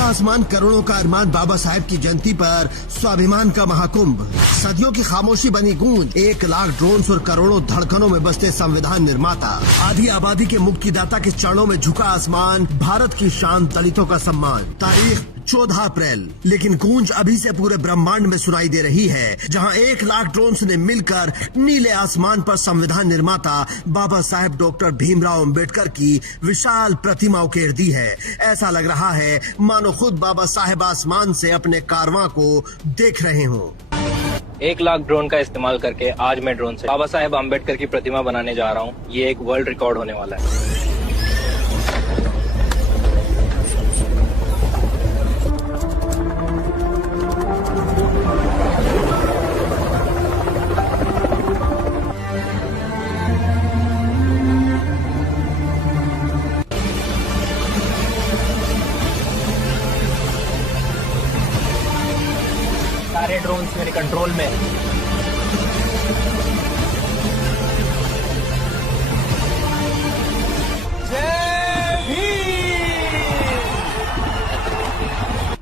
नीला आसमान करोड़ों का अरमान, बाबा साहेब की जयंती पर स्वाभिमान का महाकुंभ। सदियों की खामोशी बनी गूंज, 1 लाख ड्रोन्स और करोड़ों धड़कनों में बसते संविधान निर्माता। आधी आबादी के मुक्तिदाता के चरणों में झुका आसमान, भारत की शान, दलितों का सम्मान। तारीख 14 अप्रैल। लेकिन गूंज अभी से पूरे ब्रह्मांड में सुनाई दे रही है, जहां 1 लाख ड्रोन्स ने मिलकर नीले आसमान पर संविधान निर्माता बाबा साहेब डॉक्टर भीमराव अंबेडकर की विशाल प्रतिमा उकेर दी है। ऐसा लग रहा है मानो खुद बाबा साहेब आसमान से अपने कारवां को देख रहे हों। 1 लाख ड्रोन का इस्तेमाल करके आज मैं ड्रोन से बाबा साहेब अम्बेडकर की प्रतिमा बनाने जा रहा हूँ। ये एक वर्ल्ड रिकॉर्ड होने वाला है। सारे ड्रोन्स मेरे कंट्रोल में।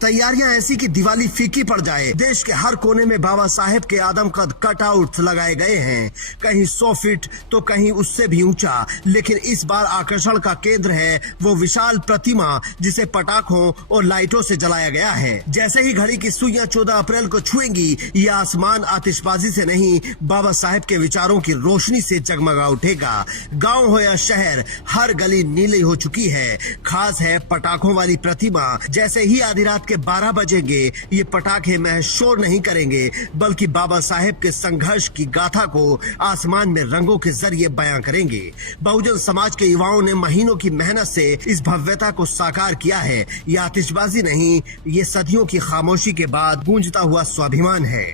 तैयारियां ऐसी कि दिवाली फीकी पड़ जाए। देश के हर कोने में बाबा साहेब के आदमकद कटआउट लगाए गए हैं, कहीं 100 फीट तो कहीं उससे भी ऊंचा। लेकिन इस बार आकर्षण का केंद्र है वो विशाल प्रतिमा, जिसे पटाखों और लाइटों से जलाया गया है। जैसे ही घड़ी की सुइयां 14 अप्रैल को छुएंगी, ये आसमान आतिशबाजी से नहीं, बाबा साहेब के विचारों की रोशनी से जगमगा उठेगा। गाँव हो या शहर, हर गली नीली हो चुकी है। खास है पटाखों वाली प्रतिमा। जैसे ही आधी रात के 12 बजेंगे, ये पटाखे महज शोर नहीं करेंगे, बल्कि बाबा साहेब के संघर्ष की गाथा को आसमान में रंगों के जरिए बयां करेंगे। बहुजन समाज के युवाओं ने महीनों की मेहनत से इस भव्यता को साकार किया है। ये आतिशबाजी नहीं, ये सदियों की खामोशी के बाद गूंजता हुआ स्वाभिमान है।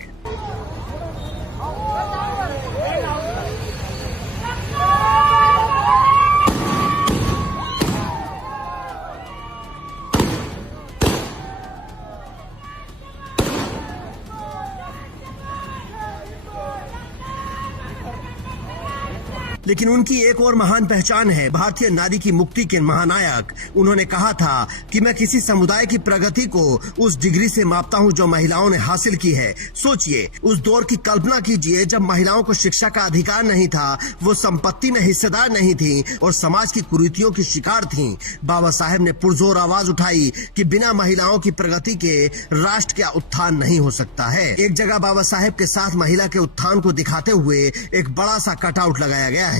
लेकिन उनकी एक और महान पहचान है, भारतीय नारी की मुक्ति के महानायक। उन्होंने कहा था कि मैं किसी समुदाय की प्रगति को उस डिग्री से मापता हूं जो महिलाओं ने हासिल की है। सोचिए, उस दौर की कल्पना कीजिए जब महिलाओं को शिक्षा का अधिकार नहीं था, वो संपत्ति में हिस्सेदार नहीं थी और समाज की कुरीतियों की शिकार थी। बाबा साहेब ने पुरजोर आवाज उठाई कि बिना महिलाओं की प्रगति के राष्ट्र का उत्थान नहीं हो सकता है। एक जगह बाबा साहेब के साथ महिला के उत्थान को दिखाते हुए एक बड़ा सा कटआउट लगाया गया है।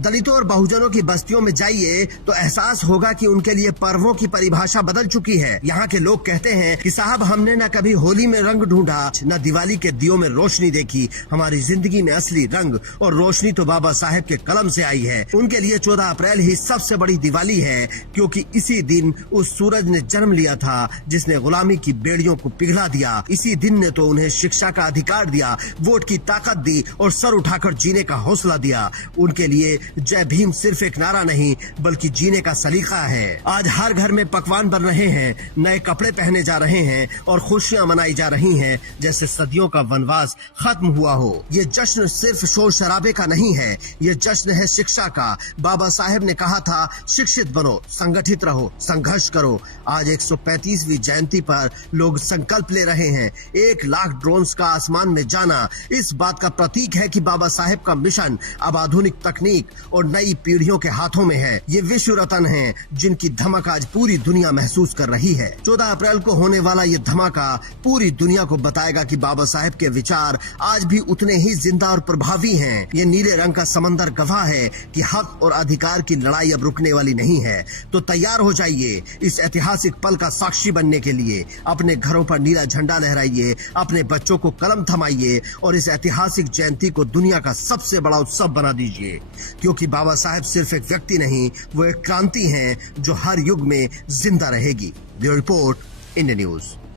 दलितों और बहुजनों की बस्तियों में जाइए तो एहसास होगा कि उनके लिए पर्वों की परिभाषा बदल चुकी है। यहाँ के लोग कहते हैं कि साहब, हमने न कभी होली में रंग ढूंढा, न दिवाली के दियों में रोशनी देखी। हमारी जिंदगी में असली रंग और रोशनी तो बाबा साहेब के कलम से आई है। उनके लिए 14 अप्रैल ही सबसे बड़ी दिवाली है, क्योंकि इसी दिन उस सूरज ने जन्म लिया था जिसने गुलामी की बेड़ियों को पिघला दिया। इसी दिन ने तो उन्हें शिक्षा का अधिकार दिया, वोट की ताकत दी और सर उठाकर जीने का हौसला दिया। उनके लिए जय भीम सिर्फ एक नारा नहीं, बल्कि जीने का सलीका है। आज हर घर में पकवान बन रहे हैं, नए कपड़े पहने जा रहे हैं और खुशियां मनाई जा रही हैं, जैसे सदियों का वनवास खत्म हुआ हो। ये जश्न सिर्फ शोर शराबे का नहीं है, ये जश्न है शिक्षा का। बाबा साहेब ने कहा था, शिक्षित बनो, संगठित रहो, संघर्ष करो। आज 135वीं जयंती पर लोग संकल्प ले रहे हैं। 1 लाख ड्रोन्स का आसमान में जाना इस बात का प्रतीक है कि बाबा साहेब का मिशन अब आधुनिक तकनीक और नई पीढ़ियों के हाथों में है। ये विश्व रत्न हैं, जिनकी धमक आज पूरी दुनिया महसूस कर रही है। 14 अप्रैल को होने वाला ये धमाका पूरी दुनिया को बताएगा कि बाबा साहेब के विचार आज भी उतने ही जिंदा और प्रभावी हैं। ये नीले रंग का समंदर गवाह है कि हक और अधिकार की लड़ाई अब रुकने वाली नहीं है। तो तैयार हो जाइए इस ऐतिहासिक पल का साक्षी बनने के लिए। अपने घरों पर नीला झंडा लहराइए, अपने बच्चों को कलम थमाइए और इस ऐतिहासिक जयंती को दुनिया का सबसे बड़ा उत्सव बना दीजिए, क्योंकि बाबा साहेब सिर्फ एक व्यक्ति नहीं, वो एक क्रांति हैं जो हर युग में जिंदा रहेगी। Bureau report, India news.